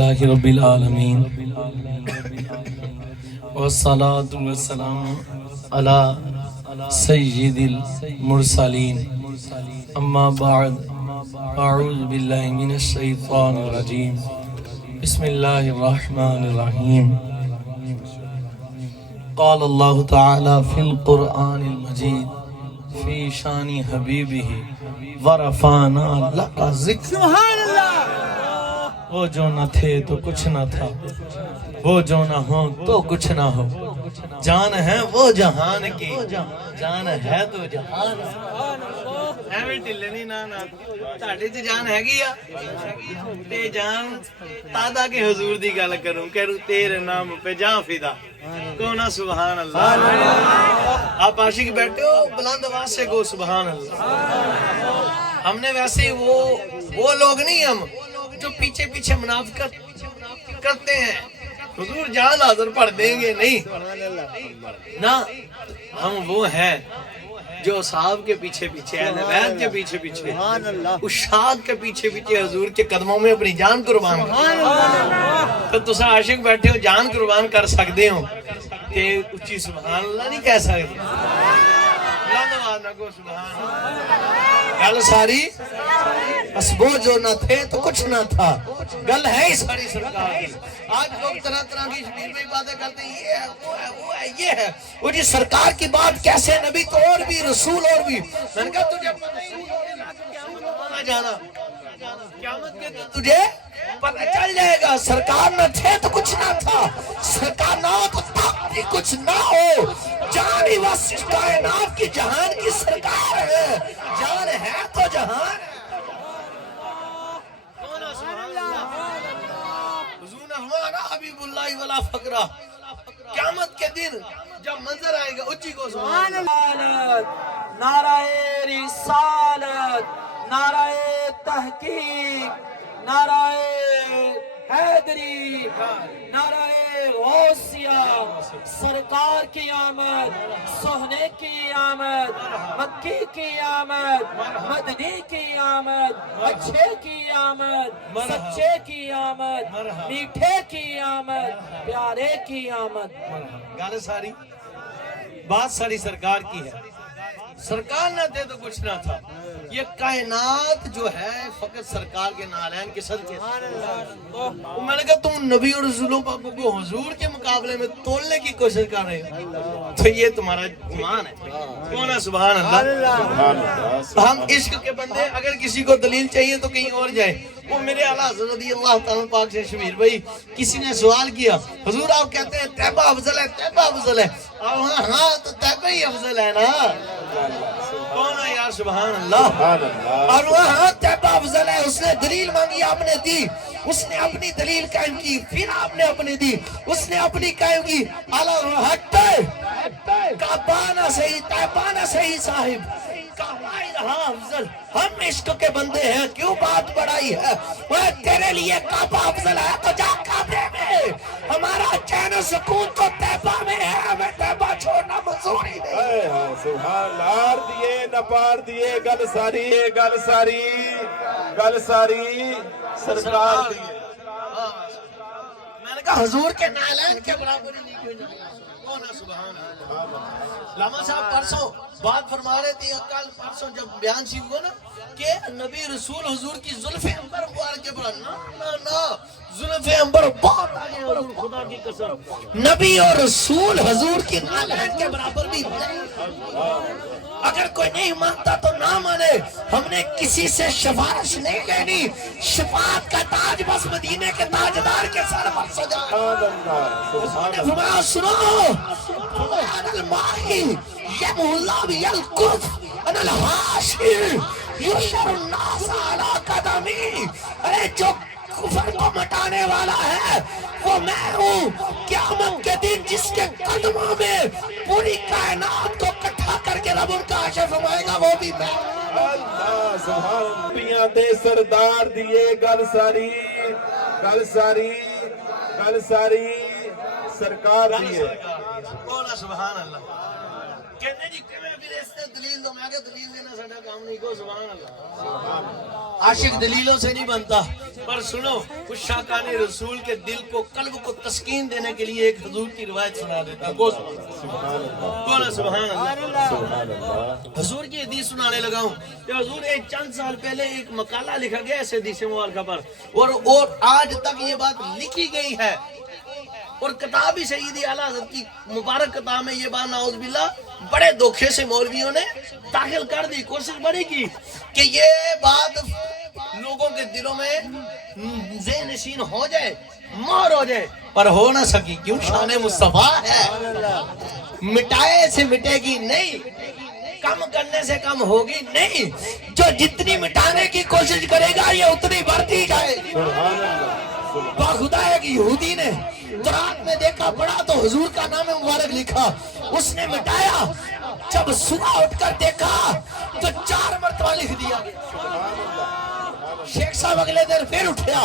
للہ رب العالمین والصلاة والسلام علی سید المرسلین اما بعد اعوذ باللہ من الشیطان الرجیم بسم اللہ الرحمن الرحیم قال اللہ تعالی فی القرآن المجید فی شان حبیبہ ورفعنا لک ذکر سبحان اللہ۔ وہ جو نہ تھے تو کچھ نہ تھا، وہ جو نہ ہو تو کچھ نہ ہو، جان ہے وہ جہان کی، جان ہے تو جہان ایویں ٹلے نہیں نا تہاڈی تے جان ہے تے جان تادا کے حضور دی گل کروں تیرے نام پہ جان فدا کونا سبحان اللہ۔ آپ عاشق بیٹھے ہو بلند آواز سے گو سبحان اللہ۔ ہم نے ویسے وہ لوگ نہیں، ہم جو پیچھے پیچھے منافقت کرتے ہیں، حضور جان حاضر پڑھ دیں گے نہیں نا، ہم وہ ہیں جو صحاب کے پیچھے پیچھے، اہل بیت کے پیچھے پیچھے، اشاق کے پیچھے پیچھے حضور کے قدموں میں اپنی جان قربان کرتے۔ تو تسا عاشق بیٹھے ہو جان قربان کر سکتے ہو کہ اچھی سبحان اللہ نہیں کہہ سکتے؟ گل ساری بس وہ جو نہ تھے تو کچھ نہ تھا، گل ہے ہی ساری سرکار کی۔ آج لوگ طرح طرح کی شبیر میں باتیں کرتے ہیں، یہ ہے وہ ہے یہ ہے وہ جی سرکار کی بات کیسے، نبی تو اور بھی رسول اور بھی۔ میں نے کہا تجھے پتہ ہی نہیں جانا، قیامت کے دن تجھے پتہ چل جائے گا۔ سرکار نہ تھے تو کچھ نہ تھا، سرکار نہ ہو تو بھی کچھ نہ ہو، جان ہی بس کائنات کی جہان کی سرکار ہے، جان ہے تو جہان ہے۔ حبیب اللہ ولا فقرہ، قیامت کے دن جب منظر آئے گا اچھی کو سبحان اللہ۔ نعرہ رسالت، نعرہ تحقیق، نعرہ حیدری، نعرہ غوثیہ، سرکار کی آمد، سہنے کی آمد، مکی کی آمد، مدنی کی آمد، اچھے کی آمد، سچے کی آمد، میٹھے کی آمد، پیارے کی آمد۔ گل ساری بات ساری سرکار کی ہے، سرکار نہ تھے تو کچھ نہ تھا۔ یہ کائنات جو ہے فقط سرکار کے نالین کے صدقے۔ میں نے کہا تم نبی اور رسولوں کو حضور کے مقابلے میں تولنے کی کوشش کر رہے ہو، تو یہ تمہارا ایمان ہے۔ کون ہے سبحان اللہ۔ ہم عشق کے بندے، اگر کسی کو دلیل چاہیے تو کہیں اور جائے۔ وہ میرے اعلیٰ حضرت رضی اللہ تعالیٰ پاک سے شبیر بھائی، کسی نے سوال کیا حضور آپ کہتے ہیں طیبہ افضل ہے، طیبہ افضل ہے، ہاں تو طیبہ ہی افضل ہے نا۔ کون ہے یار سبحان اللہ۔ اور وہاں طیبہ افضل ہے، اس نے دلیل مانگی آپ نے دی، اس نے اپنی دلیل قائم کی، پھر آپ نے اپنی دی، اس نے اپنی قائم کی۔ کعبہ صحیح، طیبہ صحیح صاحب، کعبہ رہا افضل۔ ہم عشق کے بندے ہیں، کیوں بات بڑائی ہے؟ وہ تیرے لیے کعبہ افضل ہے تو جا کعبے میں، ہمارا چین و سکون تو طیبہ میں ہے، ہمیں طیبہ چھوڑنا منظور ہی نہیں۔ سبحان اللہ دیے نہ پار دیے، گل ساری گل ساری گل ساری سرکار دیے۔ میں نے کہا حضور کے نالین کے برابر ہی نہیں کوئی نالین۔ کون ہے سبحان اللہ۔ لاما صاحب پرسوں بات فرما رہے تھے، کل پرسوں جب بیان سی ہوا نا کہ نبی رسول حضور کی زلف عنبر مبارک کے پر نا زلف عنبر بہت آگے حضور، خدا کی قسم نبی اور رسول حضور کی نالین کے برابر بھی نہیں۔ اگر کوئی نہیں مانتا تو نہ مانے، ہم نے کسی سے سفارش نہیں لینی، شفاعت کا تاج بس مدینے کے تاجدار کے سر پر سجا۔ فرمایا سنو، سبحان الماہی یمحو اللہ بالکفر انا الحاشی یحشر الناس علی قدمی۔ ارے جو کفر کو مٹانے والا ہے وہ میں ہوں، قیامت کے دن جس کے قدموں میں پوری کائنات کو اکٹھا کر کے رب ان کا حشر فرمائے گا، وہ بھی میں۔ اللہ سبحان اللہ۔ پیاں دے سردار دیے، گل ساری گل ساری گل ساری سرکار دیے۔ کون ہے سبحان اللہ۔ کہنے جی کہ میں پھر اس سے دلیل دو، میں کہ دلیل دینا ساڈا کام نہیں کو سبحان اللہ عاشق دلیلوں سے نہیں بنتا پر سنو کچھ شاکان رسول کے دل کو قلب کو تسکین دینے کے لیے ایک حضور کی روایت سنا دیتا ہوں کو سبحان اللہ حضور کی حدیث سنانے لگا ہوں کہ حضور ایک چند سال پہلے ایک مقالہ لکھا گیا اس حدیث مبارکہ پر اور آج تک یہ بات لکھی گئی ہے اور کتاب ہی سیدی اعلیٰ حضرت کی مبارک کتاب میں یہ بات نعوذ باللہ بڑے دھوکے سے مولویوں نے داخل کر دی، کوشش بڑی کی کہ یہ بات لوگوں کے دلوں میں ذہن نشین ہو جائے، مہر ہو جائے، پر ہو نہ سکی، کیوں شان مصطفیٰ ہے، مٹائے سے مٹے گی نہیں، کم کرنے سے کم ہوگی نہیں، جو جتنی مٹانے کی کوشش کرے گا یہ اتنی بڑھتی جائے گی۔ خدا ایک یہودی نے رات میں دیکھا پڑا تو حضور کا نام مبارک لکھا، اس نے مٹایا، جب صبح اٹھ کر دیکھا تو 4 مرتبہ لکھ دیا۔ شیخ صاحب اگلے دن پھر اٹھیا،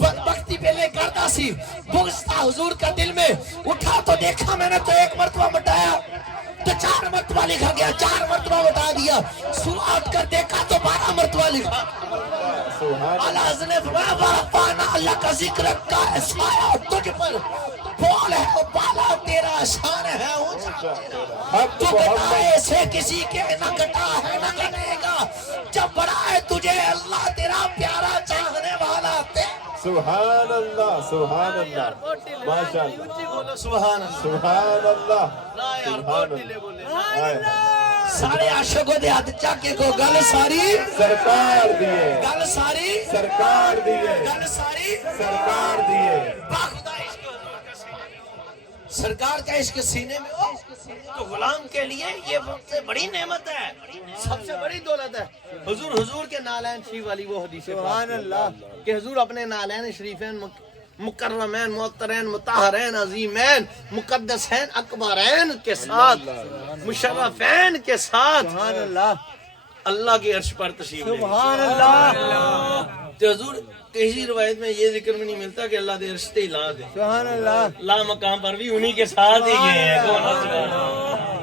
بدبختی پہلے کرتا سی، بغض تھا حضور کا دل میں، اٹھا تو دیکھا میں نے تو 1 مرتبہ مٹایا تو 4 مرتبہ لکھا گیا، 4 مرتبہ مٹا دیا، صبح اٹھ کر دیکھا تو 12 مرتبہ لکھا۔ اللہ حضرت نے فرمایا وَرَفَعْنَا لَكَ ذِكْرَكَ کا سایہ تجھ پر، بول ہے بالا تیرا، شان ہے اونچا، تو کٹائے سے کسی کے نہ کٹا ہے نہ کٹے گا، جب بڑا ہے تجھے اللہ تیرا پیارا چاہنے والا تیرا۔ سبحان اللہ سبحان اللہ ماشاءاللہ سبحان اللہ سبحان اللہ لا یار بہت دلے بولے اللہ سارے عاشقوں دے ہاتھ چاکے کو گل ساری سرکار دیے گل ساری سرکار دیے گل ساری سرکار دیے باخدا عشق حضور کا سینے، سرکار کا عشق سینے میں ہو تو غلام کے لیے یہ سب سے بڑی نعمت ہے، سب سے بڑی دولت ہے۔ حضور کے نالین شریف والی وہ حدیث سبحان اللہ کہ حضور اپنے نالین شریفین مکرمین محترین مطہرین عظیمین مقدسین اکبرین کے ساتھ مشرفین کے ساتھ اللہ کے عرش پر تشریف لے سبحان اللہ تو حضور کسی روایت میں یہ ذکر میں نہیں ملتا کہ اللہ دے عرش تے لا دے، سبحان اللہ لا مقام پر بھی انہی کے ساتھ ہی گئے ہیں۔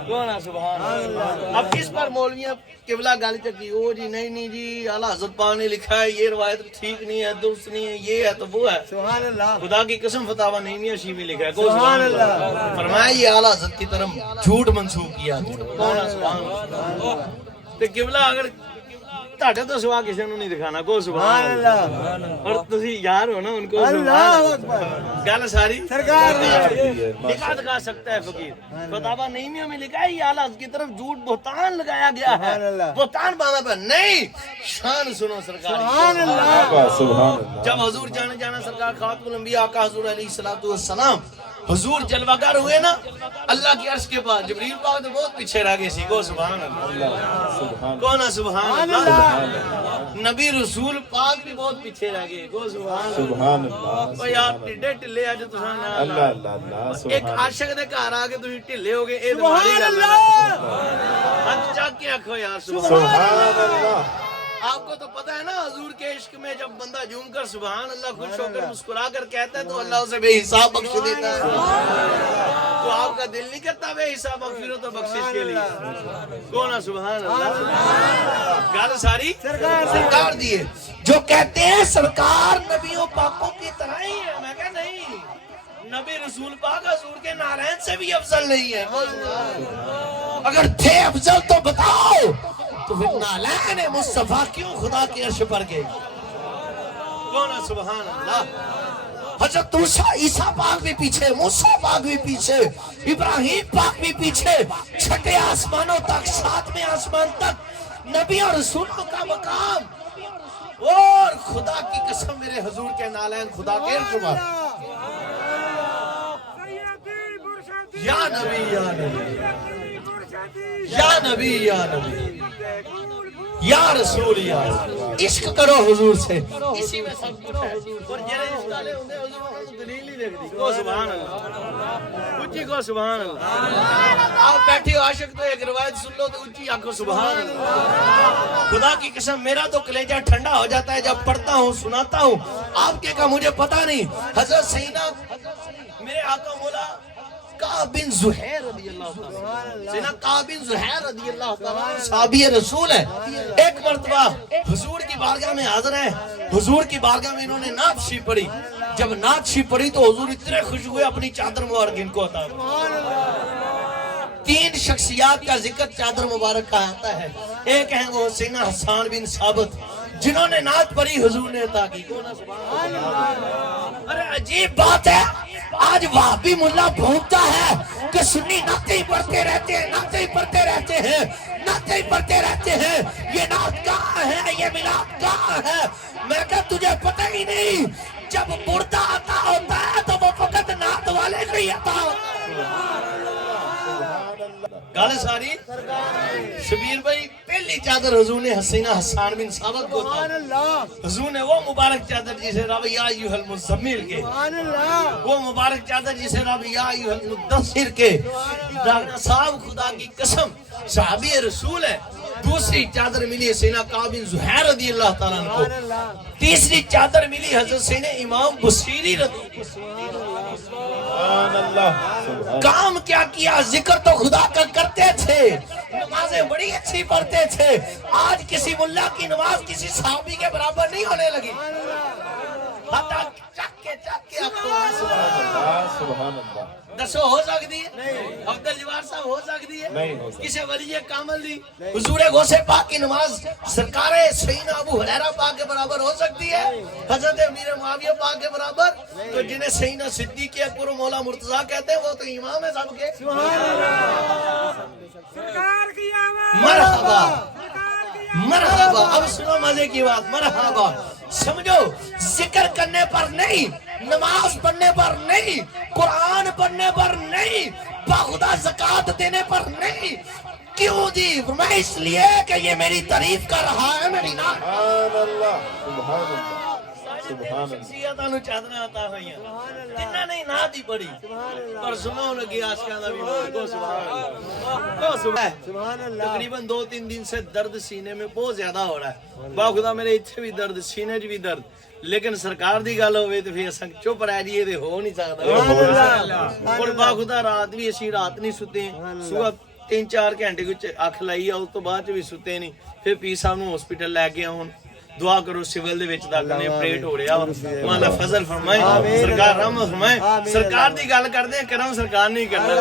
کون ہے سبحان اللہ؟ اب اس پر مولویاں قبلہ گل چکی، او جی نہیں جی اعلیٰ حضرت پاک نے لکھا ہے یہ روایت ٹھیک نہیں ہے، درست نہیں ہے، یہ ہے تو وہ ہے۔ سبحان اللہ خدا کی قسم فتاوی نہیں شی میں لکھا ہے، سبحان اللہ فرمایا یہ اعلیٰ حضرت کی طرف جھوٹ منسوخ کیا کون ہے سبحان اللہ؟ تو قبلہ اگر تاڑے تو سوا کسی نے نہیں دکھانا کو سبحان اللہ، اور تسی یار ہو نا ان کو اللہ اکبر گل ساری سرکار لکھا دکھا سکتا ہے فقیر۔ فتاوی نعیمیہ میں لکھا ہے یہ اعلیٰ حضرت کی طرف جھوٹ بہتان لگایا گیا ہے، بہتان باندھا پر نہیں، شان سنو سرکار سبحان اللہ سبحان اللہ جب حضور جانے جانا سرکار خاتم الانبیاء آقا حضور علیہ الصلوۃ والسلام حضور جلوہ گر ہوئے نا اللہ کی عرش کے پاس، جبریل پاک تو بہت پیچھے رہ گئے سی کو سبحان اللہ کون ہے سبحان اللہ؟ نبی رسول پاک بھی بہت پیچھے رہ گئے کو سبحان سبحان اللہ اللہ۔ یار ٹھڈے ٹھلے اج تساں نال اللہ اللہ اللہ ایک سبحان عاشق دے گھر آ کے تسی ٹھلے ہو گئے، اے تمہاری گل ہے، ہاتھ چاک کے آکھو یار سبحان اللہ۔ آپ کو تو پتہ ہے نا حضور کے عشق میں جب بندہ جھوم کر سبحان اللہ خوش ہو کر مسکرا کر کہتا ہے تو اللہ اسے بے حساب بخش دیتا ہے۔ تو آپ کا دل نہیں کرتا بے حساب مغفرت و بخشش کے لیے؟ کون ہے سبحان اللہ؟ گل ساری سرکار دیے جو کہتے ہیں سرکار نبیوں پاکوں کی طرح ہی ہے، میں کہا نہیں، نبی رسول پاک حضور کے نارائن سے بھی افضل نہیں ہے۔ اگر تھے افضل تو بتاؤ تو پھر نالین مصطفیٰ کیوں خدا کے عرش پر گئے؟ کون ہے سبحان اللہ؟ حضرت عیسیٰ پاک بھی پیچھے، موسیٰ پاک بھی پیچھے، ابراہیم پاک بھی پیچھے، چھٹے آسمانوں تک، 7ویں آسمان تک نبی اور رسولوں کا مقام، اور خدا کی قسم میرے حضور کے نالین خدا کے عرش پر یا نبی یا نبی یا نبی یا نبی یا رسول یا رسول، عشق کرو حضور سے، اسی میں سب کچھ ہے۔ اور جنہیں عشق والے ہوندے حضور کو دلیل ہی دیکھ دی کو سبحان اللہ، اچھی کو سبحان اللہ۔ آپ بیٹھی ہو عاشق تو ایک روایت سن لو تو اچھی آنکھوں سبحان اللہ۔ خدا کی قسم میرا تو کلیجہ ٹھنڈا ہو جاتا ہے جب پڑھتا ہوں سناتا ہوں۔ آپ کے کا مجھے پتہ نہیں، حضرت سیدنا میرے آقا مولا کعب بن زہیر رضی اللہ تعالیٰ، سیدنا کعب بن زہیر رضی اللہ تعالیٰ صحابی رسول ہے. ایک مرتبہ حضور کی بارگاہ میں حاضر ہے. حضور کی بارگاہ میں انہوں نے نعت شریف پڑھی. جب نعت شریف پڑھی تو حضور اتنے خوش ہوئے اپنی چادر مبارک ان کو عطا کی. 3 شخصیات کا ذکر چادر مبارک کا آتا ہے. ایک ہیں وہ سیدنا حسان بن ثابت جنہوں نے نعت پڑھی حضور نے عطا کی. ارے عجیب بات ہے، آج وہابی ملا بھونکتا ہے کہ سنی نعتیں ہی پڑھتے رہتے ہیں، نعتیں ہی پڑھتے رہتے ہیں، نعتیں ہی پڑھتے رہتے ہیں. یہ نعت کہاں ہے، یہ میلاد کہاں ہے؟ میں کہا تجھے پتہ ہی نہیں، جب مردہ عطا ہوتا ہے تو وہ فقط نعت والے کو ہی عطا ہوتا ہے. گل ساری شبیر بھائی پہلی چادر حضور نے حسینہ حسان بن ثابت کو تھا. حضور نے وہ مبارک چادر جسے رب یا ایھا المزمل کے، وہ مبارک چادر جسے رب یا ایھا المدثر کے. صاحب خدا کی قسم صحابی رسول ہے. دوسری چادر ملی سیدنا کعب بن زہیر رضی اللہ تعالیٰ عنہ کو. تیسری چادر ملی حضرت سیدنا امام بصیری رضی اللہ. کام کیا کیا؟ ذکر تو خدا کا کرتے تھے، نمازیں بڑی اچھی پڑھتے تھے. آج کسی ملا کی نماز کسی صحابی کے برابر نہیں ہونے لگی. حتیٰ چک کے سبحان اللہ. دسو ہو سکتی ہے؟ عبدالجوار صاحب ہو سکتی ہے؟ کسی ولی کامل دی حضور غوث پاک کی نماز سرکار سیدنا ابو ہریرہ پاک کے برابر ہو سکتی ہے؟ حضرت امیر معاویہ پاک کے برابر؟ تو جنہیں سیدنا صدیق اکبر و مولا مرتضیٰ کہتے ہیں وہ تو امام ہے سب کے. مرحبا مرحبا. اب سنو مزے کی بات. مرحبا. سمجھو ذکر کرنے پر نہیں، نماز پڑھنے پر نہیں، قرآن پڑھنے پر نہیں، باخدا زکوٰۃ دینے پر نہیں. کیوں دی؟ میں اس لیے کہ یہ میری تعریف کر رہا ہے میری نام. سبحان اللہ. سبحان اللہ. سبحان اللہ. شخصیتاں نو چادراں عطا ہوئیاں جنہاں نے نعت ہی پڑھی پر سنو لگی عاشقاں دا بھی کو سبحان اللہ. تقریباً 2-3 دن سے درد سینے میں بہت زیادہ ہو رہا ہے. باخدا میرے اتھے بھی درد، سینے وچ بھی درد. لیکن سرکار دی گل ہوئے تو پھر اساں چپ رہ جائیے تے ہو نہیں سکدا. اور باخدا رات بھی اسی رات نہیں ستے، صبح 3-4 گھنٹے کچھ اکھ لائی اس تو بعد بھی ستے نہیں. پھر پیر صاحب نو ہاسپٹل لے کے آن دعا کرو سول دے وچ دا کنے آپریٹ ہو رہا. مولا فضل فرمائے، سرکار رحمت فرمائے. سرکار دی گل کردے کرم سرکار نہیں کرنا.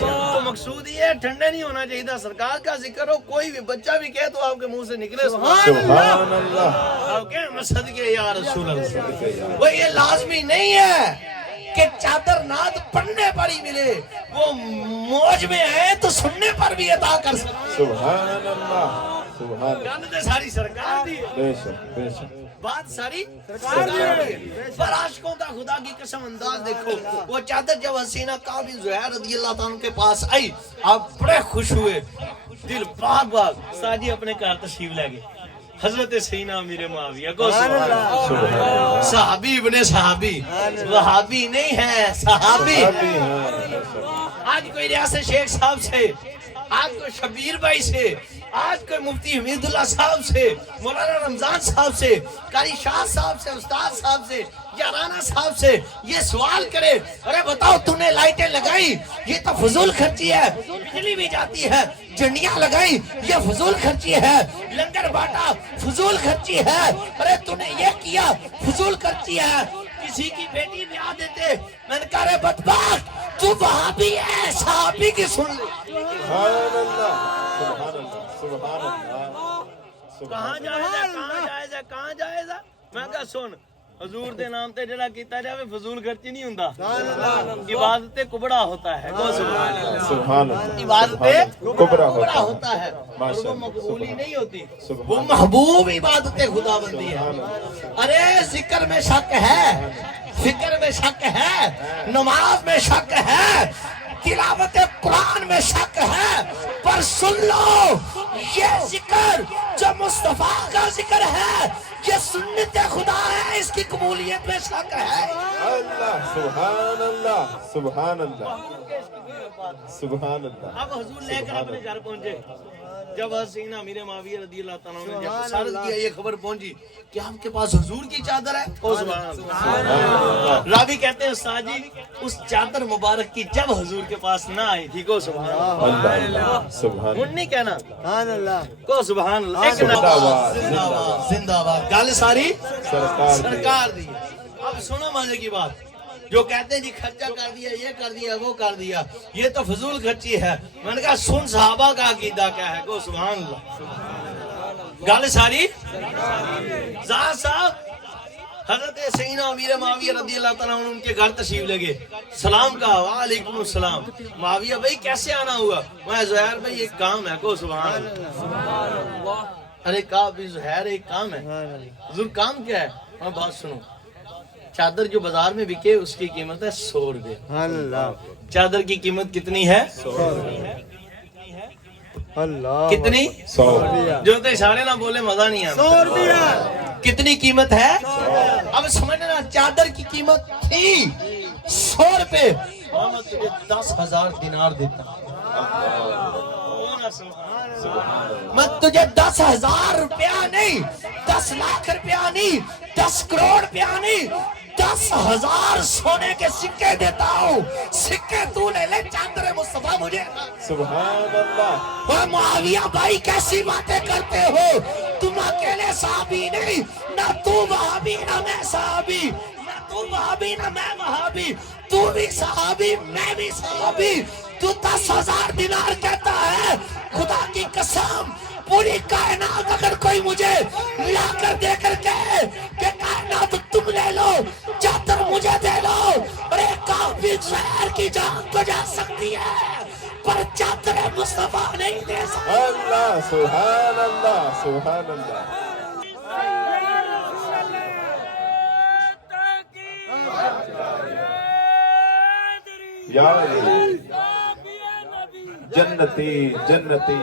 تو مقصود یہ ہے ٹھنڈے نہیں ہونا چاہیے. سرکار کا ذکر ہو، کوئی بھی بچہ بھی کہے تو آپ کے منہ سے نکلے سبحان اللہ. آپ کہیں میں صدقے یا رسول اللہ. وہ یہ لازمی نہیں ہے کہ چادر نعت پڑھنے پر ہی ملے. وہ موج میں ہے تو سننے پر بھی عطا کر سکتے. سبحان اللہ. سبحان اللہ. گل تے ساری سرکار دی ہے. بے شک بے شک. بات ساری سرکار دی ہے. پر عاشقوں کا خدا کی قسم انداز دیکھو. وہ چادر جب حسینہ کعب بن زہیر رضی اللہ تعالیٰ کے پاس آئی آپ بڑے خوش ہوئے، دل باغ باغ. ساجی اپنے گھر تشریف لے گئے. حضرت سیدنا امیر معاویہ کو صحابی ابن صحابی، وہابی نہیں ہے صحابی. آج کوئی ریاست شیخ صاحب سے، آج کوئی شبیر بھائی سے، آج کوئی مفتی حمید اللہ صاحب سے، مولانا رمضان صاحب سے، قاری شاہ صاحب سے، استاد صاحب سے یا رانا صاحب سے یہ سوال کرے ارے بتاؤ تو نے لائٹیں لگائی یہ تو فضول خرچی ہے، بجلی بھی جاتی ہے، جنڈیاں لگائی یہ فضول خرچی ہے، لنگر باٹا فضول خرچی ہے، ارے تو نے یہ کیا فضول خرچی ہے. کسی کی بیٹی بیاہ دیتے میں نے کہا رے بدبخت تو وہابی ہے، صحابی کی سن لے. سبحان اللہ. سبحان اللہ. سبحان اللہ. کہاں جائز ہے، کہاں جائز ہے، کہاں جائز ہے. میں کہا سن حضور دے نام تے جڑا کیتا جاوے فضول خرچی نہیں ہوندا، عبادت کبڑا ہوتا ہے. سبحان اللہ. عبادت کبرا ہوتا ہے اور وہ مقبولی نہیں ہوتی، وہ محبوب عبادت خدا بندی ہے. ارے ذکر میں شک ہے، فکر میں شک ہے، نماز میں شک ہے، تلاوت قرآن میں شک ہے، پر سن لو یہ ذکر جو مصطفیٰ کا ذکر ہے یہ سنت خدا ہے، اس کی قبولیت میں شک ہے. اللہ. سبحان اللہ. سبحان اللہ. سبحان اللہ. اب حضور لے کر اپنے گھر پہنچے. جب حسینہ امیر معاویہ رضی اللہ تعالیٰ عنہ نے جب سرد کیا یہ خبر پہنچی کہ آپ کے پاس حضور کی چادر ہے. سبحان اللہ. راوی کہتے ہیں استاد جی اس چادر مبارک کی جب حضور کے پاس نہ آئی تھی کو سبحان اللہ اللہ سبحان ہن نہیں کہنا سبحان اللہ کو سبحان اللہ ایک زندہ باد، زندہ باد زندہ باد گل ساری سرکار سرکار دی اب سنو مزے کی بات جو کہتے ہیں جی خرچہ کر دیا یہ کر دیا وہ کر دیا یہ تو فضول خرچی ہے میں نے کہا سن صحابہ کا عقیدہ کیا ہے کو سبحان اللہ گل ساری زاہد صاحب حضرت سیدنا امیر معاویہ رضی اللہ تعالیٰ عنہ ان کے گھر تشریف لگے سلام کہا وعلیکم السلام معاویہ بھائی کیسے آنا ہوا میں زہیر بھائی ایک کام ہے کو سبحان اللہ ارے کہا بھی زہیر ایک کام ہے حضور کام کیا ہے ہاں بات سنو چادر جو بازار میں بکے اس کی قیمت ہے 100 روپے اللہ چادر کی قیمت کتنی ہے اللہ کتنی 100 جو تو اشارے نہ بولے مزہ نہیں آتا 100 روپیہ کتنی قیمت ہے اب سمجھنا چادر کی قیمت تھی 100 روپے میں تجھے 10,000 دینار دیتا میں تجھے 10,000 روپیہ نہیں 10 لاکھ روپیہ نہیں 10 کروڑ روپیہ نہیں 10,000 سونے کے سکے دیتا ہوں سکے تو لے لے چادر مصطفیٰ مجھے سبحان اللہ اور معاویہ بھائی کیسی باتیں کرتے ہو تم اکیلے صحابی نہیں نہ تو وہابی نہ میں صحابی نہ تو وہابی نہ میں وہابی تو بھی صحابی میں بھی صحابی تو 10,000 دینار کہتا ہے خدا کی قسم پوری کائنات اگر کوئی مجھے لا کر دے کر کہے کہ کائنات تم لے لو چادر مجھے دے لو اور ایک کافی زہر کی جان تو جا سکتی ہے پر چادر مصطفیٰ نہیں دے سکتا اللہ سبحان اللہ سبحان اللہ یا علی جنتی جنتی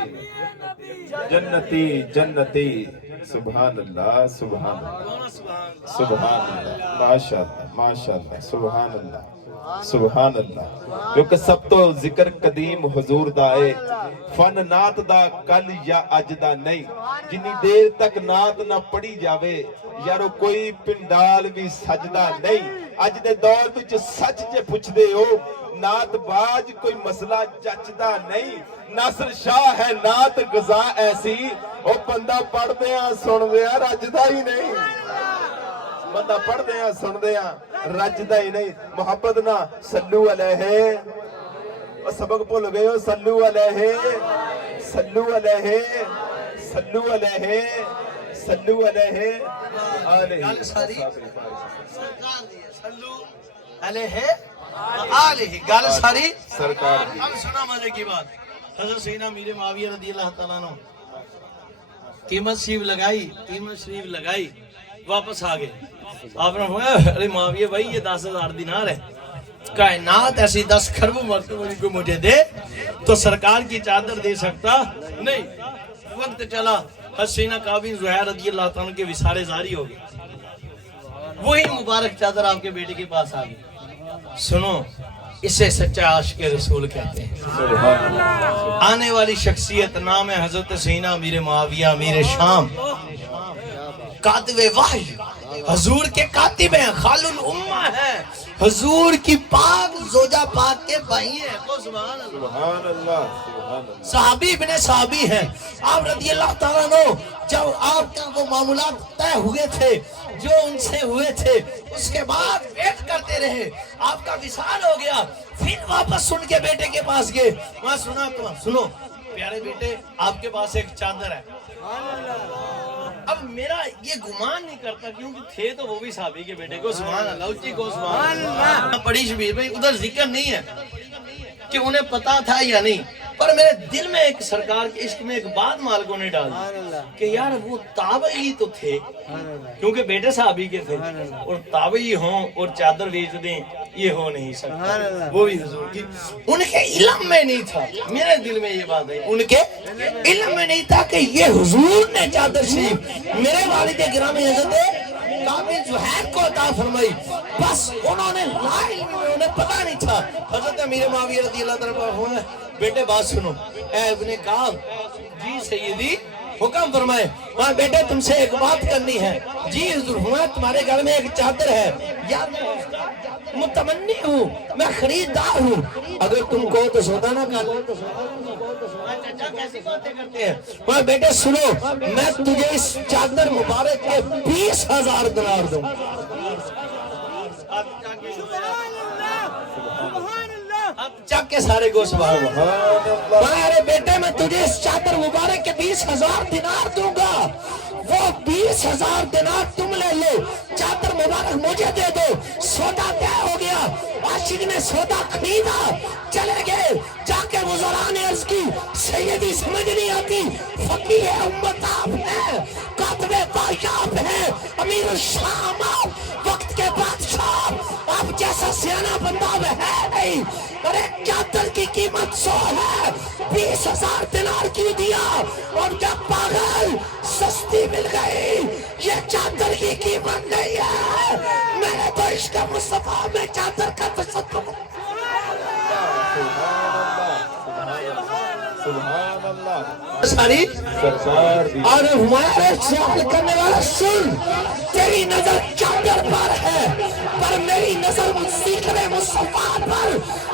جنتی جنتی سبحان اللہ سبحان اللہ سبحان اللہ ماشاء اللہ سبحان اللہ سبحان اللہ کیونکہ سب تو ذکر قدیم حضور دا ہے فن نات دا کل یا اج دا نہیں جنی دیر تک نات نہ پڑھی جاوے یارو کوئی پنڈال بھی سجدہ نہیں اج دے دور وچ سچ جے پوچھ دے ہو نات باج کوئی مسئلہ جچدا نہیں ناصر شاہ ہے نات غزا ایسی او بندہ پڑھ دیاں سن دیاں رجدا ہی نہیں بندہ پڑھ دیاں سن دیاں رجدا ہی نہیں محبت نہ صلو علیہ او سبق بھول گئے ہو صلو علیہ صلو علیہ صلو علیہ صلو علیہ گل ساری سرکار دی ہے صلو علیہ آلہ گل ساری سرکار دی اب سنا مزے کی بات حضرت سیدنا امیر معاویہ رضی اللہ تعالیٰ عنہ قیمت شریف لگائی واپس آ گئے آپ نے فرمایا ارے معاویہ بھائی یہ 10,000 دینار ہے کائنات ایسی 10 کروڑ مرتبہ کو مجھے دے تو سرکار کی چادر دے سکتا نہیں وقت چلا حضرت سیدنا کعب بن زہیر رضی اللہ تعالیٰ عنہ کے وصال زاری ہو گئے وہی مبارک چادر آپ کے بیٹے کے پاس آ گئی سنو اسے سچا عاشق رسول کہتے ہیں سبحان اللہ آنے والی شخصیت نام ہے حضرت سیدنا امیر معاویہ امیر شام کاتب وحی حضور کے کاتب ہیں خال الامہ ہیں حضور کی پاک زوجہ پاک کے بھائی ہیں سبحان اللہ سبحان اللہ سبحان اللہ صحابی ابن صحابی ہیں آپ رضی اللہ تعالیٰ عنہ جب آپ کا وہ معاملات طے ہوئے تھے جو ان سے ہوئے تھے اس کے بعد ویٹ کرتے رہے آپ کا وصال ہو گیا پھر واپس ان کے بیٹے کے پاس گئے وہاں سنا تو سنو پیارے بیٹے آپ کے پاس ایک چادر ہے اب میرا یہ گمان نہیں کرتا کیونکہ تھے تو وہ بھی صحابی کے بیٹے کو سبحان اللہ اچھی کو سبحان اللہ پڑھی شبیر بھائی ادھر ذکر نہیں ہے کہ انہیں پتا تھا یا نہیں پر میرے دل میں ایک سرکار کے عشق میں ایک بات مالکوں نے ڈال دی کہ یار وہ تابعی تو تھے کیونکہ بیٹے صحابی کے تھے اور تابعی ہوں اور چادر بیچ دیں یہ ہو نہیں سکتا وہ بھی حضور کی ان کے علم میں نہیں تھا میرے دل میں یہ بات ہے ان کے علم میں نہیں تھا کہ یہ حضور نے چادر شریف میرے والد گرامی حضرت کعب بن زہیر کو عطا فرمائی بس انہوں نے لائی انہیں پتا نہیں تھا حضرت امیر معاویہ رضی اللہ تعالیٰ عنہ بیٹے بات سنو اے ابن کعب جی سیدی حکم فرمائے وہاں بیٹے تم سے ایک بات کرنی ہے جی حضور فرمایا تمہارے گھر میں ایک چادر ہے یا متمنی ہوں میں خریدار ہوں اگر تم کو تو سودا نہ کر وہاں بیٹے سنو میں تجھے اس چادر مبارک کے 20,000 دینار دوں اب چک کے سارے کو سبحان اللہ ارے بیٹے میں تجھے اس چادر مبارک کے 20,000 دینار دوں گا وہ 20,000 دینار تم لے لو چادر مبارک مجھے دے دو سودا طے ہو گیا عاشق نے سودا خریدا چلے گئے جا کے وزراء نے عرض کی سیدی سمجھ نہیں آتی فقیہ امت آپ ہیں کاتب بادشاہ آپ ہیں امیر الشام آپ وقت کے بادشاہ آپ جیسا سیانہ بندہ ہے نہیں ارے چادر کی قیمت 100 ہے 20,000 دینار کیوں دیا اور جب پاگل سستی مل گئی یہ چادر کی قیمت نہیں ہے میں نے تو عشق مصطفیٰ میں چادر کا تصدق سبحان اللہ ساری سرکار دی اور ہمارے سوال کرنے والا سن تیری نظر چادر پر ہے پر میری نظر ذکر مصطفیٰ پر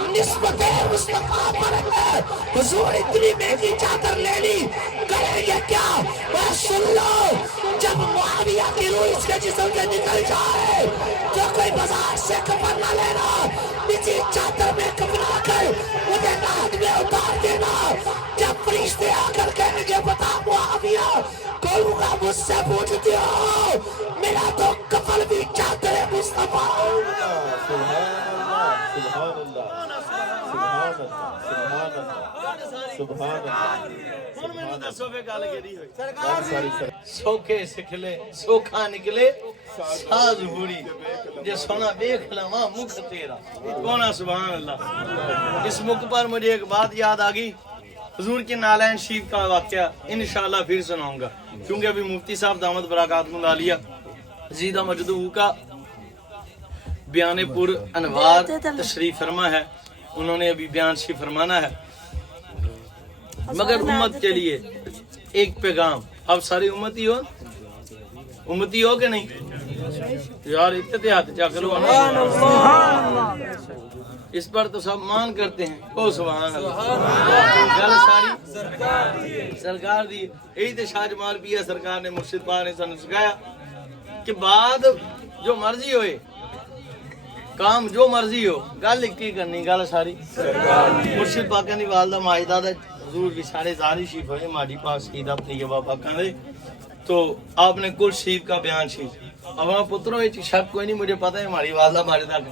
نسبت مصطفیٰ پر ہے حضور اتنی مہنگی چادر لے لی کریں گے کیا وہ سن لو جب معاویہ کی روح اس کے جسم سے نکل جائے تو کوئی بازار سے کفن نہ لینا نچی چادر میں کفنا کر مجھے ناک میں اتار دینا جب فرشتے آ کر کہیں گے بتا معاویہ کولوں کا مجھ سے پوچھتی ہو میرا تو کفن بھی چادر مصطفیٰ سوکھے سکھلے سوکھا نکلے ساز ہوڑی جے سونا دیکھ لواں مکھ تیرا کونا سبحان اللہ اس موقع پر مجھے ایک بات یاد آگئی حضور کے نالین شریف کا واقعہ انشاءاللہ پھر سناؤں گا کیونکہ ابھی مفتی صاحب دامت برکاتہ العالیہ زیدہ مجدو کا بیان پر انوار تشریف فرما ہے انہوں نے ابھی بیان شریف فرمانا ہے مگر امت کے لیے ایک پیغام اب ساری امتی ہو کہ نہیں یار اتحاد کیا کرو اس پر تو سب مان کرتے ہیں او سبحان اللہ گل ساری سرکار دی یہی تے شاہ جمال پیا سرکار نے مرشد پاک نے سن سکھایا کہ بعد جو مرضی ہوئے کام جو مرضی ہو گل ایک ہی کرنی گل ساری مرشد پاک دی والدہ ماجدہ دا حضور بھی سارے زاری شریف ہوئے ماجی پاک سیدہ طیبہ پاکاں دے تو آپ نے کل شریف کا بیان شریف اب وہاں پتروں ایک شک کوئی نہیں مجھے پتہ ہے ہماری والدہ ماجدہ کا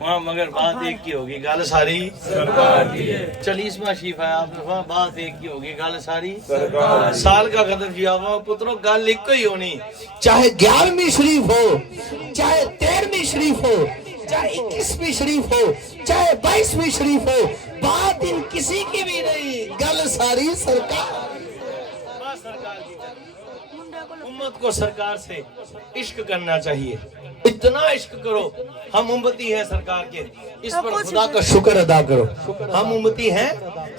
وہاں مگر بات ایک کی ہوگی گل ساری 40واں شریف ہے آپ نے وہاں بات ایک کی ہوگی گل ساری سال کا ختم کیا وہاں پتروں گل ایک ہی ہونی چاہے 11ویں شریف ہو چاہے 13ویں شریف ہو چاہے 21ویں شریف ہو چاہے 22ویں شریف ہو بات ان کسی کی بھی نہیں گل ساری سرکار امت کو سرکار سے عشق کرنا چاہیے اتنا عشق کرو ہم امتی ہیں سرکار کے اس پر خدا کا شکر ادا کرو ہم امتی ہیں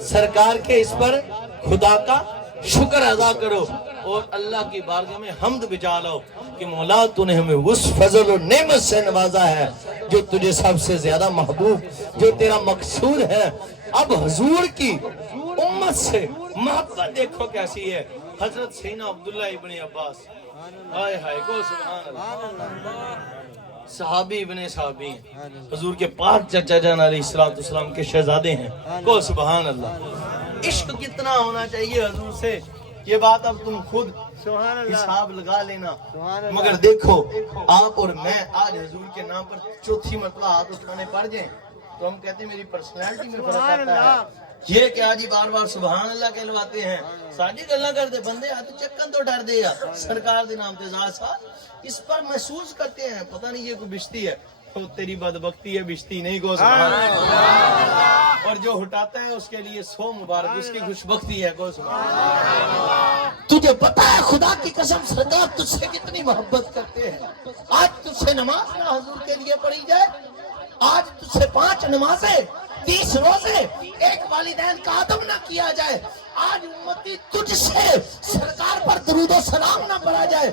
سرکار کے اس پر خدا کا شکر ادا کرو اور اللہ کی بارگاہ میں حمد بجا لو کہ مولا تو نے ہمیں اس فضل و نعمت سے نوازا ہے جو تجھے سب سے زیادہ محبوب جو تیرا مقصود ہے اب حضور کی امت سے محبت دیکھو کیسی ہے حضرت سیدنا عبداللہ ابن عباس ہائے ہائے کو سبحان اللہ صحابی ابن صحابی حضور کے پاک چچا جان علیہ السلام کے شہزادے ہیں کو سبحان اللہ عشق کتنا ہونا چاہیے حضور سے یہ بات اب تم خود حساب لگا لینا مگر دیکھو آپ اور میں آج حضور کے نام پر چوتھی مرتبہ ہاتھ اٹھانے پڑ جائیں تو ہم کہتے ہیں میری پرسنالٹی میں فرق آتا ہے یہ کہ آج ہی بار بار سبحان اللہ کہلواتے ہیں ساڑھی گلہ کرتے بندے ہاتھ چکن تو ڈر دے گا سرکار دے نام تیزاد صاحب اس پر محسوس کرتے ہیں پتہ نہیں یہ کوئی بشتی ہے تو تیری بدبختی ہے بشتی نہیں کو سبحان اللہ اور جو ہٹاتا ہے اس کے لیے 100 مبارک اس کی خوشبختی ہے کو سبحان اللہ تجھے پتا ہے خدا کی قسم سرکار تجھ سے کتنی محبت کرتے ہیں آج تجھ سے نماز نہ حضور کے لیے پڑھی جائے آج تجھ سے 5 نمازیں 30 روزے ایک والدین کا ادب نہ کیا جائے، آج امتی تجھ سے سرکار پر درود و سلام نہ پڑھا جائے،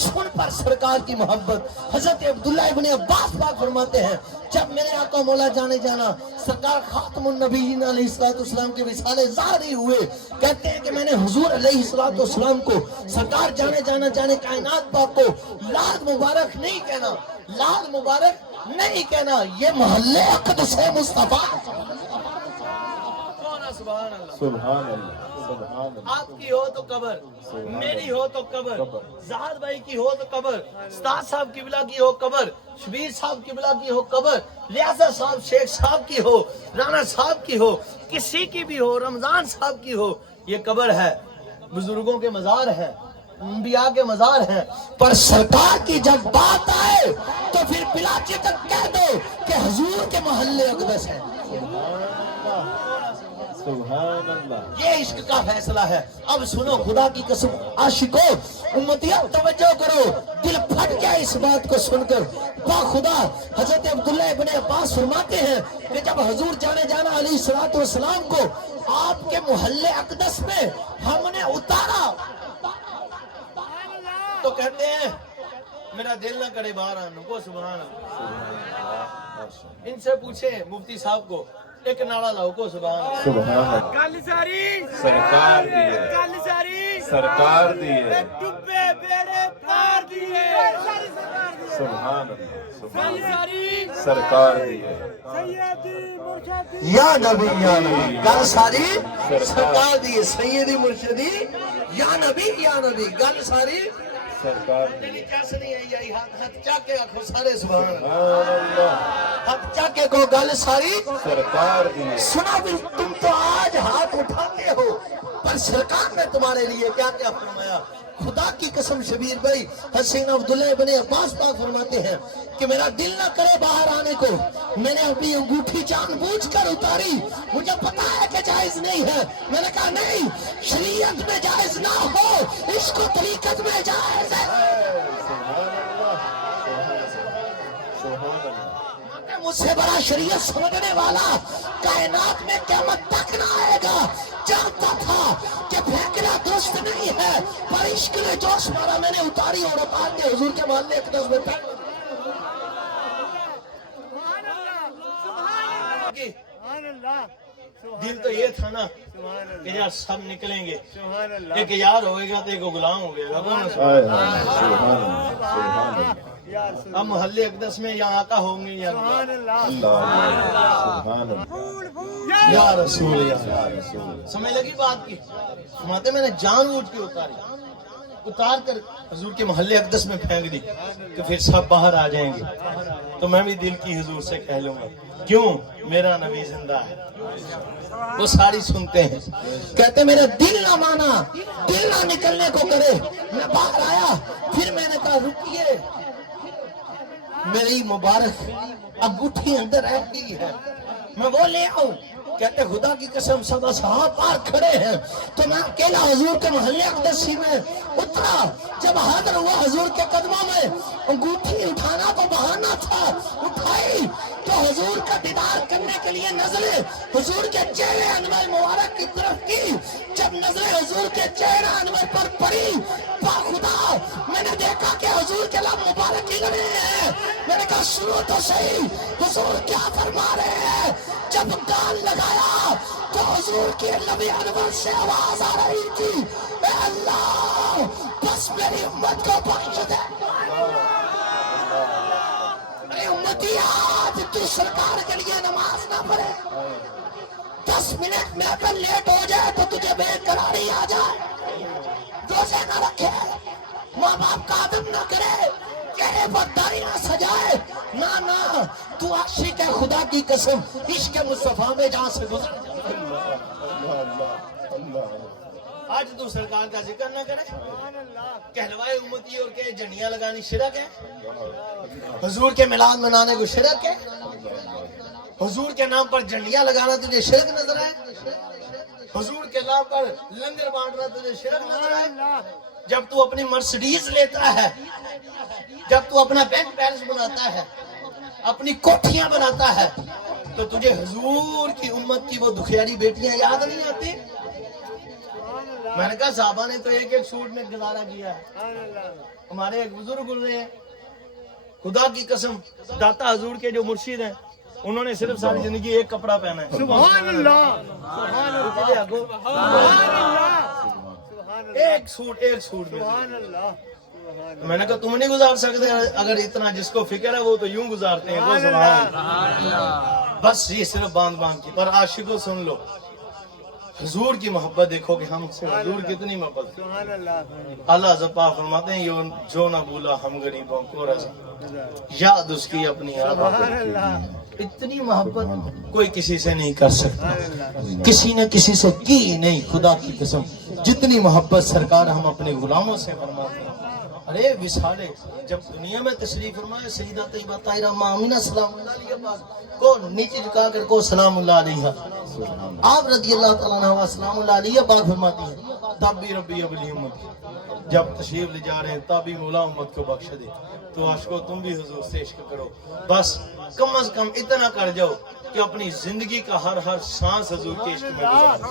سن پر سرکار کی محبت۔ حضرت عبداللہ ابن عباس پاک فرماتے ہیں جب میرے آقا مولا جانے جانا سرکار خاتم النبیین علیہ السلام کے وصال ظاہری ہوئے، کہتے ہیں کہ میں نے حضور علیہ السلام کو سرکار جانے جانا جانے کائنات پاک کو لاد مبارک نہیں کہنا، لاد مبارک نہیں کہنا، یہ محلے اقدس مصطفیٰ۔ سبحان اللہ سبحان اللہ۔ آپ کی ہو تو قبر، میری ہو تو قبر، زہاد بھائی کی ہو تو قبر، استاد صاحب قبلہ کی ہو قبر، شبیر صاحب قبلہ کی ہو قبر، لیاسر صاحب شیخ صاحب کی ہو، رانا صاحب کی ہو، کسی کی بھی ہو، رمضان صاحب کی ہو، یہ قبر ہے، بزرگوں کے مزار ہیں، انبیاء کے مزار ہیں، پر سرکار کی جب بات آئے تو پھر بلا جھجک کہہ دو کہ حضور کے محلے اقدس ہیں۔ سبحان اللہ۔ یہ عشق کا فیصلہ ہے۔ اب سنو خدا کی قسم عاشقوں، امتیوں توجہ کرو، دل پھٹ گیا اس بات کو سن کر۔ با خدا حضرت عبداللہ ابن عباس فرماتے ہیں کہ جب حضور جانے جانا علیہ السلام کو آپ کے محلے اقدس میں ہم نے اتارا تو کہتے ہیں میرا دل نہ کرے باہر آنے کو۔ سبحان اللہ۔ ان سے پوچھیں مفتی صاحب کو، ایک نعرہ لاؤ کو سبحان اللہ۔ سبحان اللہ۔ گل ساری سرکار دیے، گل ساری سرکار دیے، ڈبے بیڑے پار دیے، سبحان اللہ سبحان اللہ۔ ساری سرکار دیے، سیدی مرشدی یا نبی یا نبی، گل ساری سرکار دی، سیدی مرشدی یا نبی یا نبی، گل ساری سرکار میری دیے، کیسے نہیں ہے یہی ہاتھ چاک کے آنکھوں سارے سبحان اللہ، سبحان اللہ۔ ہاتھ چاک کے کو گل ساری سرکار دیے، سنا بھی تم تو آج ہاتھ اٹھاتے ہو، پر سرکار نے تمہارے لیے کیا کیا فرمایا۔ خدا کی قسم شبیر بھائی حسین عبداللہ ابن عباس پاک فرماتے ہیں کہ میرا دل نہ کرے باہر آنے کو، میں نے اپنی انگوٹھی جان بوجھ کر اتاری، مجھے پتا ہے کہ جائز نہیں ہے، میں نے کہا نہیں، شریعت میں جائز نہ ہو، عشق و طریقت میں جائز ہے۔ سبحان اللہ سبحان اللہ۔ مجھ سے بڑا شریعت سمجھنے والا کائنات میں قیامت تک نہ آئے گا۔ جانتا تھا کہ پھینکنا درست نہیں ہے، پر عشق نے جوش مارا، میں نے اتاری اور اپار کے حضور کے محلے اقدس میں پھینک دی۔ دل تو یہ تھا نا کہ یار سب نکلیں گے، ایک یار ہوئے گا تو ایک غلام ہو گئے گا۔ سبحان اللہ سبحان اللہ۔ اب محلے اقدس میں یا آقا ہوں گے یا اللہ سبحان اللہ۔ یا رسول یا رسول سمجھ لگی بات کی؟ فرماتے میں نے جان بوجھ کے اتاری، اتار کر حضور کے محلے اقدس میں پھینک دی تو پھر سب باہر آ جائیں گے، تو میں بھی دل کی حضور سے کہہ لوں گا کیوں میرا نبی زندہ ہے۔ وہ ساری سنتے ہیں، کہتے میرا دل نہ مانا، دل نہ نکلنے کو کرے، میں باہر آیا، پھر میں نے کہا رکیے، میری مبارک انگوٹھی اندر رہ گئی ہے، میں وہ لے آؤں۔ کہتے خدا کی قسم سب اصحاب پار کھڑے ہیں تو میں اکیلا حضور کے محلے اقدسی میں اترا، جب حاضر ہوا حضور کے قدموں میں، انگوٹھی اٹھانا تو بہانا تھا، اٹھائی تو حضور کا دیدار کرنے کے لیے نظریں حضور کے چہرے انور مبارک کی طرف کی، جب نظریں حضور کے چہرے انور پر پڑی، با خدا میں نے دیکھا کہ حضور کے لب مبارک ہل رہے ہیں، میں نے کہا سنو تو صحیح حضور کیا فرما رہے ہیں۔ جب گال لگایا تو حضور کے لب انور سے آواز آ رہی تھی، اے اللہ بس میری امت کو بخش دے۔ اے امتی آج تو سرکار کے لیے نماز نہ پڑھے، 10 منٹ میں اگر لیٹ ہو جائے تو تجھے بے قراری آ جائے، روزے نہ رکھے، ماں باپ کا ادب نہ کرے، چہرے پر داڑھی نہ سجائے، نہ تو عاشق ہے خدا کی قسم، عشق مصطفیٰ میں جہاں سے گزر جائے۔ آج تو سرکار کا ذکر نہ کرے، کہلوائے امتی اور کہ جھنڈیاں لگانی شرک ہے، حضور کے میلاد منانے کو شرک ہے، حضور کے نام پر جھنڈیاں لگانا تجھے شرک نظر ہے، حضور کے نام پر لنگر بانٹنا تجھے شرک نظر ہے۔ جب تو اپنی مرسڈیز لیتا ہے، جب تو اپنا بینک بیلنس بناتا ہے، اپنی کوٹھیاں بناتا ہے، تو تجھے حضور کی امت کی وہ دکھیاری بیٹیاں یاد نہیں آتی؟ میں نے کہا صحابہ نے تو ایک ایک سوٹ میں گزارا کیا ہے. ہمارے ایک بزرگ گزرے ہیں، خدا کی قسم داتا حضور کے جو مرشد ہیں انہوں نے صرف ساری زندگی ایک کپڑا پہنا ہے. سبحان اللہ، سبحان اللہ، ایک سوٹ میں. سبحان اللہ. میں نے کہا تم نہیں گزار سکتے؟ اگر اتنا جس کو فکر ہے وہ تو یوں گزارتے ہیں. وہ سبحان اللہ. بس یہ صرف باندھ کی. پر عاشقوں سن لو، حضور کی محبت دیکھو کہ ہم سے حضور کتنی محبت. سبحان اللہ. اللہ زپا فرماتے ہیں جو نہ بھولا ہم غریبوں کو رضا، یاد اس کی اپنی یاد. سبحان اللہ. اتنی محبت کوئی کسی سے نہیں کر سکتا، کسی نے کسی سے کی نہیں. خدا کی قسم جتنی محبت سرکار ہم اپنے غلاموں سے فرماتے ہیں. ارے وصالے جب دنیا میں تشریف فرمائے سیدہ طیبہ طاہرہ آمینہ سلام اللہ علیہ پاک کو نیچے جھکا کر کو سلام اللہ علیہ، آپ رضی اللہ تعالیٰ عنہ سلام اللہ علیہ پاک فرماتی ہیں تب بھی ربی ابلی امت، جب تشریف لے جا رہے ہیں تب بھی مولا امت کو بخش دے. تو عاشقو تم بھی حضور سے عشق کرو. بس کم از کم اتنا کر جاؤ کہ اپنی زندگی کا ہر سانس حضور کے عشق میں گزارو.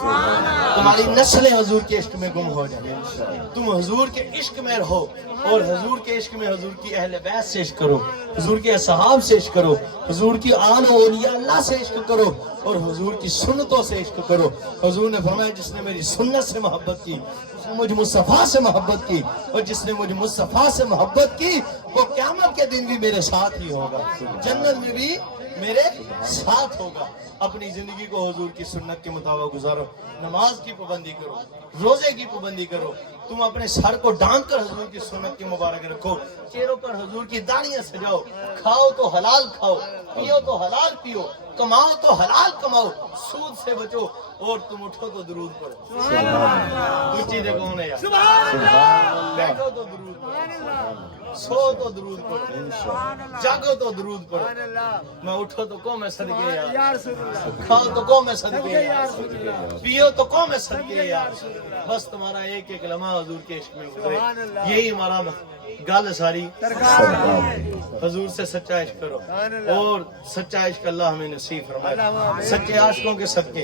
تمہاری نسلیں حضور کے عشق میں گم ہو جائیں. تم حضور کے عشق میں رہو اور حضور کے عشق میں حضور کی اہل بیت سے عشق کرو، حضور کے اصحاب سے عشق کرو، حضور کی آل و اولیاء اللہ سے عشق کرو اور حضور کی سنتوں سے عشق کرو. حضور نے فرمایا جس نے میری سنت سے محبت کی اس نے مجھ مصطفیٰ سے محبت کی، اور جس نے مجھ مصطفیٰ سے محبت کی وہ قیامت کے دن بھی میرے ساتھ ہی ہوگا، جنت میں بھی میرے ساتھ ہوگا. اپنی زندگی کو حضور کی سنت کے مطابق گزارو. نماز کی پابندی کرو، روزے کی پابندی کرو. تم اپنے سر کو ڈھانک کر حضور کی سنت کے مبارک رکھو. چہروں پر حضور کی داڑیاں سجاؤ. کھاؤ تو حلال کھاؤ، پیو تو حلال پیو، کماؤ تو حلال کماؤ، سود سے بچو. اور تم اٹھو تو درود پڑھو. اونچی دیکھو انہیں یار، بیٹھو تو درود پڑھو، سو تو درود پڑھو، جاگو تو درود پڑھو. میں اٹھو تو کو میں صدقے یار، کھاؤ تو کو میں صدقے یار، پیو تو کو میں صدقے یار. بس تمہارا ایک ایک لمحہ حضور کے عشق میں گزرے. یہی ہمارا گل ساری. حضور سے سچا عشق کرو اور سچا عشق اللہ ہمیں نصیب فرمائے. سچے عاشقوں کے صدقے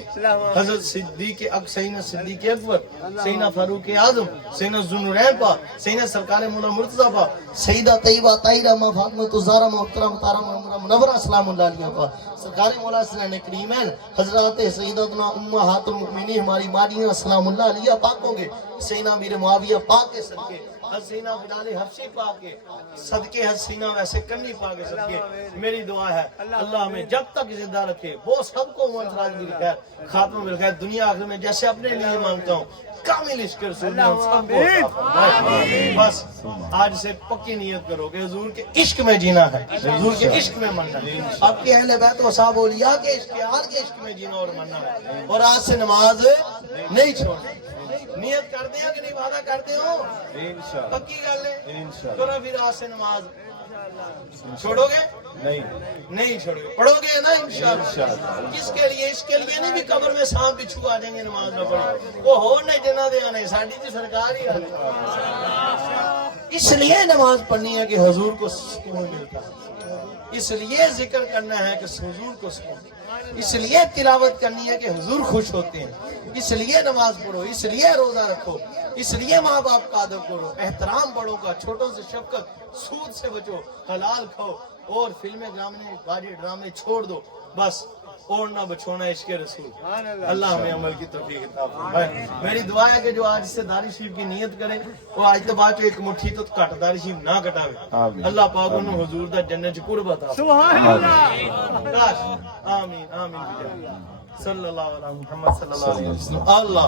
حضرت صدیق سیدنا صدیق اکبر، سیدنا فاروق اعظم، سیدنا ذوالنورین پاک، سیدنا سرکار مولا مرتضیٰ پاک، سیدہ طیبہ طاہرہ ماں فاطمہ الزہرا محترمہ طاہرہ منورہ سلام اللہ علیہ پاک، سرکار مولا حسنین کریمین حضرات سیدتنا امہات المؤمنین ہماری مالیاں سلام اللہ علیہ پاک ہوں گے. سیدنا امیر معاویہ پاک کے صدقے، حسینہ بلال حبشی پاک کے صدقے، حسینہ ویسے کنی پاک کے صدقے. میری دعا ہے اللہ ہمیں جب تک زندہ رکھے وہ سب کو منفرد بالخیر خاتمہ بالخیر دنیا آخر میں جیسے اپنے لیے مانگتا ہوں. کامل عشق رسول اللہ سب کو عطا فرمائے. بس آج سے پکی نیت کرو کہ حضور کے عشق میں جینا ہے، حضور کے عشق میں مرنا ہے، آپ کے اہل بیت و صحابہ اولیاء کے عشق کے عشق میں جینا اور مرنا ہے. اور آج سے نماز نہیں چھوڑنا. نیت کرتے ہیں کہ نہیں وعدہ کرتے ہو؟ پکی گل ہے. کرو پھر آج سے نماز چھوڑو گے؟ نہیں چھوڑو گے. پڑھو گے نا انشاءاللہ. کس کے لیے؟ اس کے لیے نہیں بھی قبر میں سانپ بچھو آ جائیں گے نماز نہ پڑھیں. وہ ہو نہیں جنہ دے آنے ساڑی تھی سرکار ہی آنے. اس لیے نماز پڑھنی ہے کہ حضور کو سکون ملتا ہے، اس لیے ذکر کرنا ہے کہ حضور کو سکون، اس لیے تلاوت کرنی ہے کہ حضور خوش ہوتے ہیں، اس لیے نماز پڑھو، اس لیے روزہ رکھو، اس لیے ماں باپ کا ادب کرو، احترام بڑوں کا، چھوٹوں سے شفقت، سود سے بچو، حلال کھاؤ اور فلمیں ڈرامے چھوڑ دو. بس اوڑھنا بچھونا عشق رسول. اللہ ہمیں عمل کی توفیق عطا فرمائے. میری دعا ہے کہ جو آج سے داڑھی شریف کی نیت کرے وہ آج تو بعد ایک مٹھی تو کٹ داڑھی شریف نہ کٹاوے. اللہ پاک انہوں حضور دا جنت چ قربت عطا فرمائے. آمین آمین. صلی اللہ علیہ محمد صلی اللہ علیہ وسلم. اللہ